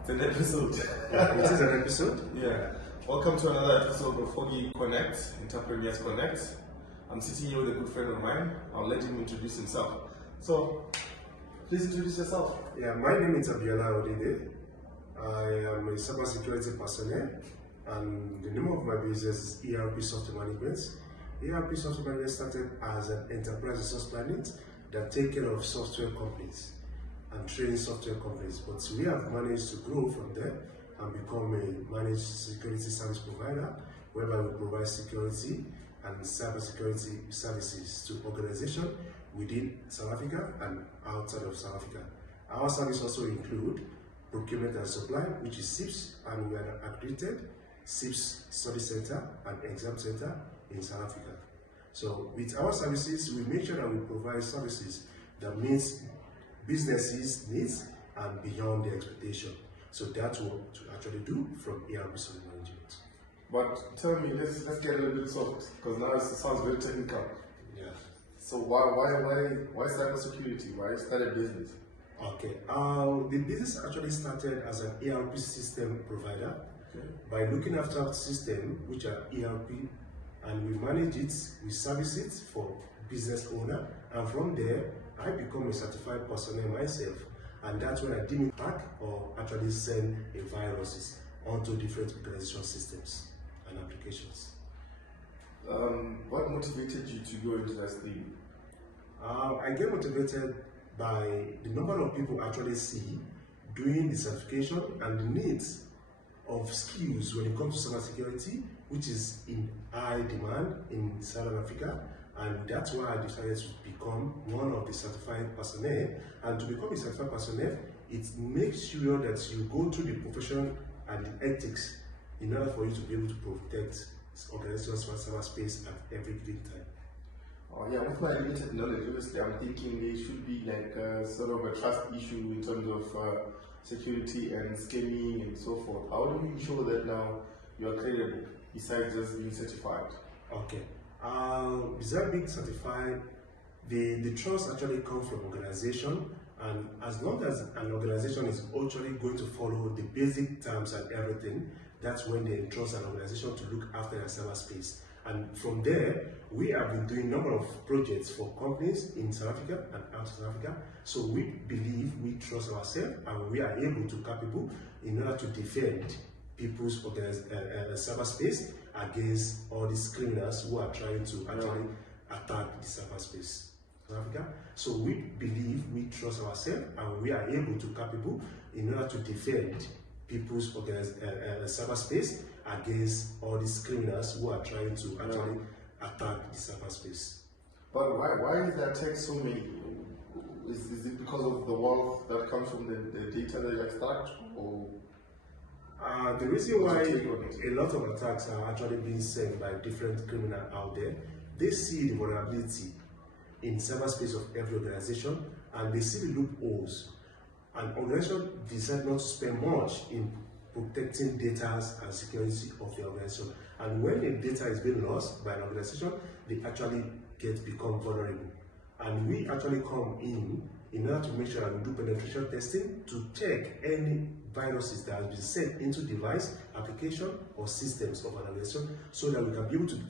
It's an episode. It is an episode. Yeah. Welcome to another episode of Foggy Connect, Entrepreneurs Connect. I'm sitting here with a good friend of mine. I'll let him introduce himself. So, please introduce yourself. Yeah, my name is Abiola Odide. I am a cybersecurity personnel, and the name of my business is ERP Software Management. ERP Software Management started as an enterprise resource planning that take care of software companies and train software companies. But we have managed to grow from there and become a managed security service provider, whereby we provide security and cybersecurity services to organizations within South Africa and outside of South Africa. Our service also include procurement and supply, which is SIPS, and we are accredited SIPS Study Center and Exam Center in South Africa. So with our services, we make sure that we provide services that meets businesses' needs and beyond their expectation. So that's what to actually do from ERP Software Management. But tell me, let's get a little bit soft, because now it sounds very technical. Yeah. So why cybersecurity? Why start a business? Okay. The business actually started as an ERP system provider by looking after systems which are ERP, and we manage it, we service it for business owner, and from there I become a certified personnel myself, and that's when I didn't hack or actually send a viruses onto different organization systems and applications. What motivated you to go into that stream? I get motivated by the number of people actually see doing the certification and the needs of skills when it comes to cybersecurity, which is in high demand in Southern Africa, and that's why I decided to become one of the certified personnel. And to become a certified personnel, it makes sure that you go through the profession and the ethics in order for you to be able to protect organizations' cyberspace at every given time. Oh yeah, with my limited knowledge, obviously I'm thinking there should be like sort of a trust issue in terms of security and scamming and so forth. How do you ensure that now you are credible besides just being certified? Okay. Besides being certified, the trust actually comes from organization, and as long as an organization is actually going to follow the basic terms and everything, that's when they entrust an organization to look after their cyberspace. And from there, we have been doing a number of projects for companies in South Africa and out of South Africa. So we believe, we trust ourselves, and we are able to capable in order to defend people's cyberspace against all these criminals who are trying to actually attack the cyberspace in Africa. So we believe, we trust ourselves, and we are able to capable in order to defend people's cyberspace against all these criminals who are trying to actually attack the cyberspace. But why is the attack so many? Is it because of the wealth that comes from the data that you extract, or? The reason why a lot of attacks are actually being sent by different criminals out there, they see the vulnerability in cyberspace of every organization, and they see the loopholes. And organizations decide not to spend much in protecting data and security of the organization. And when the data is being lost by an organization, they actually become vulnerable. And we actually come in order to make sure that we do penetration testing to check any viruses that have been sent into device, application, or systems of an organization, so that we can be able to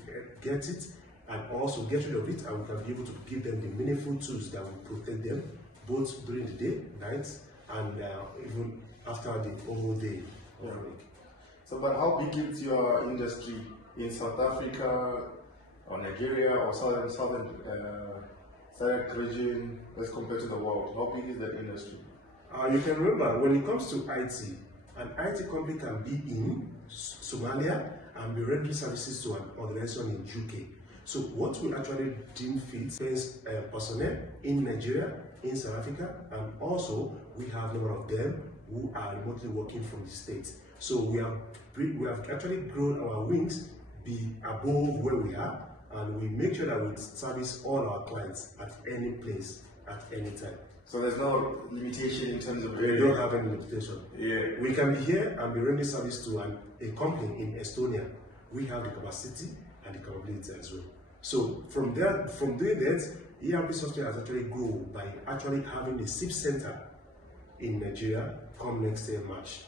get it and also get rid of it, and we can be able to give them the meaningful tools that will protect them both during the day, nights, and even after the whole day. So, but how big is your industry in South Africa, or Nigeria, or southern region as compared to the world? How big is that industry? You can remember, when it comes to IT, an IT company can be in Somalia and be rendering services to an organization in UK. So what we actually deem fit is personnel in Nigeria, in South Africa, and also we have a number of them who are remotely working from the States. So we have actually grown our wings be above where we are, and we make sure that we service all our clients at any place, at any time. So there's no limitation in terms of We don't have any limitation. Yeah. We can be here and be rendering service to a company in Estonia. We have the capacity and the capability as well. So from doing that, ERP software has actually grown by actually having a SIP center in Nigeria come next year March.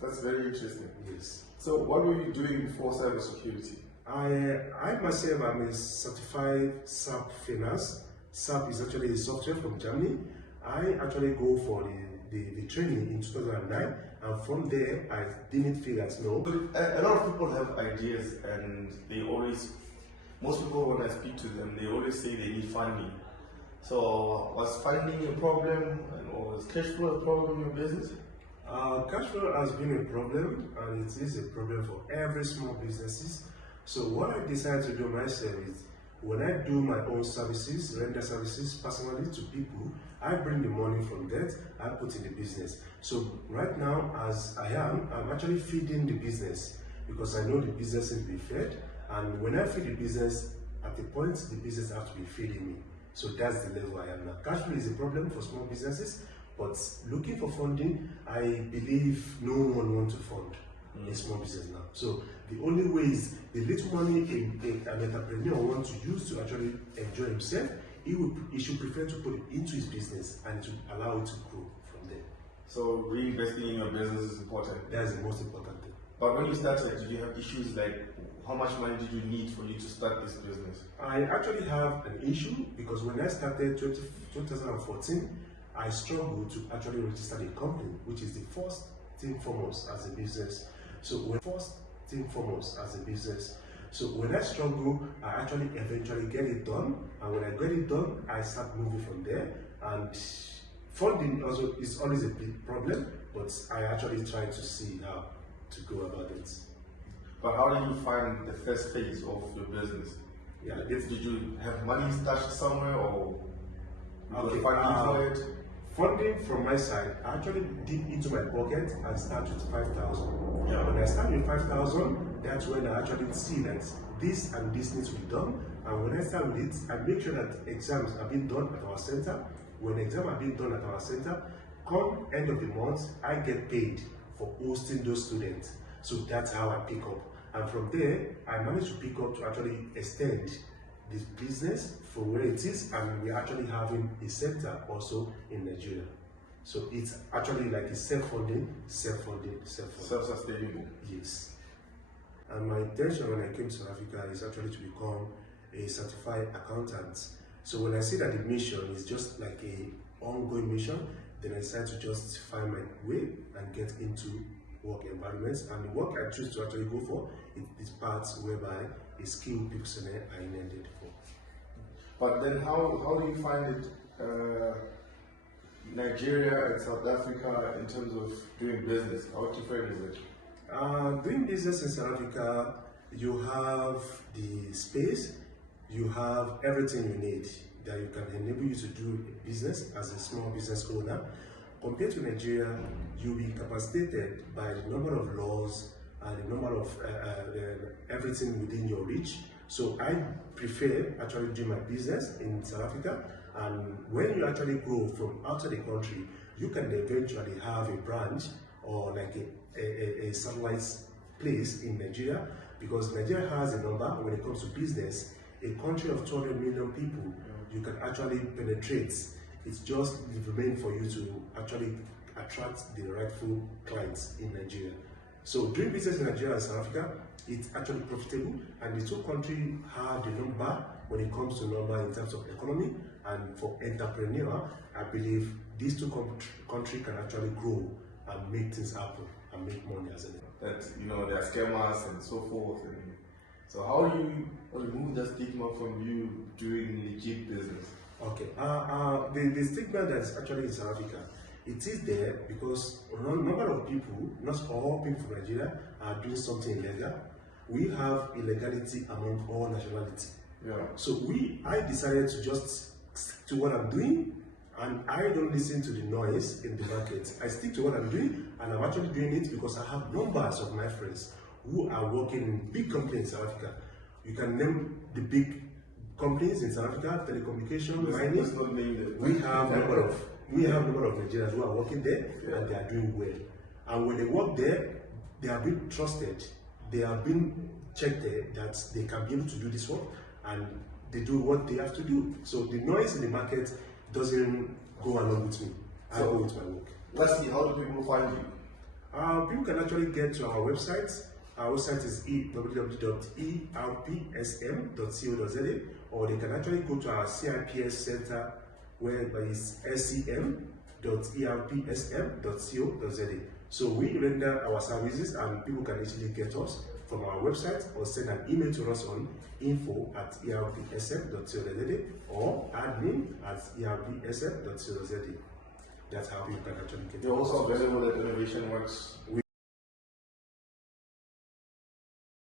That's very interesting. Yes. So what were you doing before cybersecurity? I myself am a certified SAP finance. SAP is actually a software from Germany. I actually go for the training in 2009, and from there I didn't feel that no. A lot of people have ideas, and most people when I speak to them, they always say they need funding. So was funding a problem, or was cash flow a problem in your business? Cash flow has been a problem, and it is a problem for every small businesses. So what I decided to do myself is, when I do my own services, render services personally to people, I bring the money from that, I put in the business. So right now, as I'm actually feeding the business, because I know the business will be fed, and when I feed the business, at the point the business has to be feeding me. So that's the level I am now. Cash flow is a problem for small businesses, but looking for funding, I believe no one wants to fund a small business now. So the only way is the little money an entrepreneur wants to use to actually enjoy himself, he should prefer to put it into his business and to allow it to grow from there. So reinvesting in your business is important. That's the most important thing. But when you started, did you have issues like how much money did you need for you to start this business? I actually have an issue because when I started 2014, I struggled to actually register the company, which is the first thing foremost as a business. So when I struggle, I actually eventually get it done, and when I get it done, I start moving from there. And funding also is always a big problem, but I actually try to see how to go about it. But how did you find the first phase of your business? Yeah, did you have money stashed somewhere, or okay, funding for it? Funding from my side, I actually dip into my pocket and start with 5,000. Yeah. When I start with 5,000, that's when I actually see that this and this needs to be done. And when I start with it, I make sure that exams are being done at our center. When exams are being done at our center, come end of the month, I get paid for hosting those students. So that's how I pick up. And from there, I managed to pick up to actually extend this business from where it is, and we're actually having a center also in Nigeria. So it's actually like a self-funding. Self-sustaining. Yes. And my intention when I came to South Africa is actually to become a certified accountant. So when I see that the mission is just like a ongoing mission, then I decide to just find my way and get into work environments. And the work I choose to actually go for is parts whereby a skilled personnel are needed for. But then how do you find it, Nigeria and South Africa, in terms of doing business? How different is it? Doing business in South Africa, you have the space, you have everything you need that you can enable you to do business as a small business owner. Compared to Nigeria, you'll be capacitated by the number of laws and the number of everything within your reach. So I prefer actually doing my business in South Africa, and when you actually grow from outside the country, you can eventually have a branch or like a satellite place in Nigeria, because Nigeria has a number when it comes to business. A country of 200 million people, you can actually penetrate. It's just remain for you to actually attract the rightful clients in Nigeria. So doing business in Nigeria and South Africa, it's actually profitable, and the two countries have the number when it comes to number in terms of economy, and for entrepreneur, I believe these two countries can actually grow and make things happen and make money as a that there are scammers and so forth. And so how do you remove that stigma from you doing legit business? Okay, the stigma that's actually in South Africa, it is there because a number of people, not all people from Nigeria, are doing something illegal. We have illegality among all nationalities. Yeah. So I decided to just stick to what I'm doing, and I don't listen to the noise in the market. I stick to what I'm doing, and I'm actually doing it because I have numbers of my friends who are working in big companies in South Africa. You can name the big companies in South Africa, telecommunication, mining. We have number of Nigerians who are working there, and they are doing well. And when they work there, they are being trusted. They have been checked there that they can be able to do this work, and they do what they have to do. So the noise in the market doesn't go along with me. I go with my work. Lastly, how do people find you? People can actually get to our website. Our website is www.erpsm.co.za, or they can actually go to our CIPS center, where is scm.erpsm.co.za. So we render our services, and people can easily get us from our website or send an email to us on info@erpsm.co.za or admin@erpsm.co.za. That's how people can actually get You're us. also available at Innovation Works. We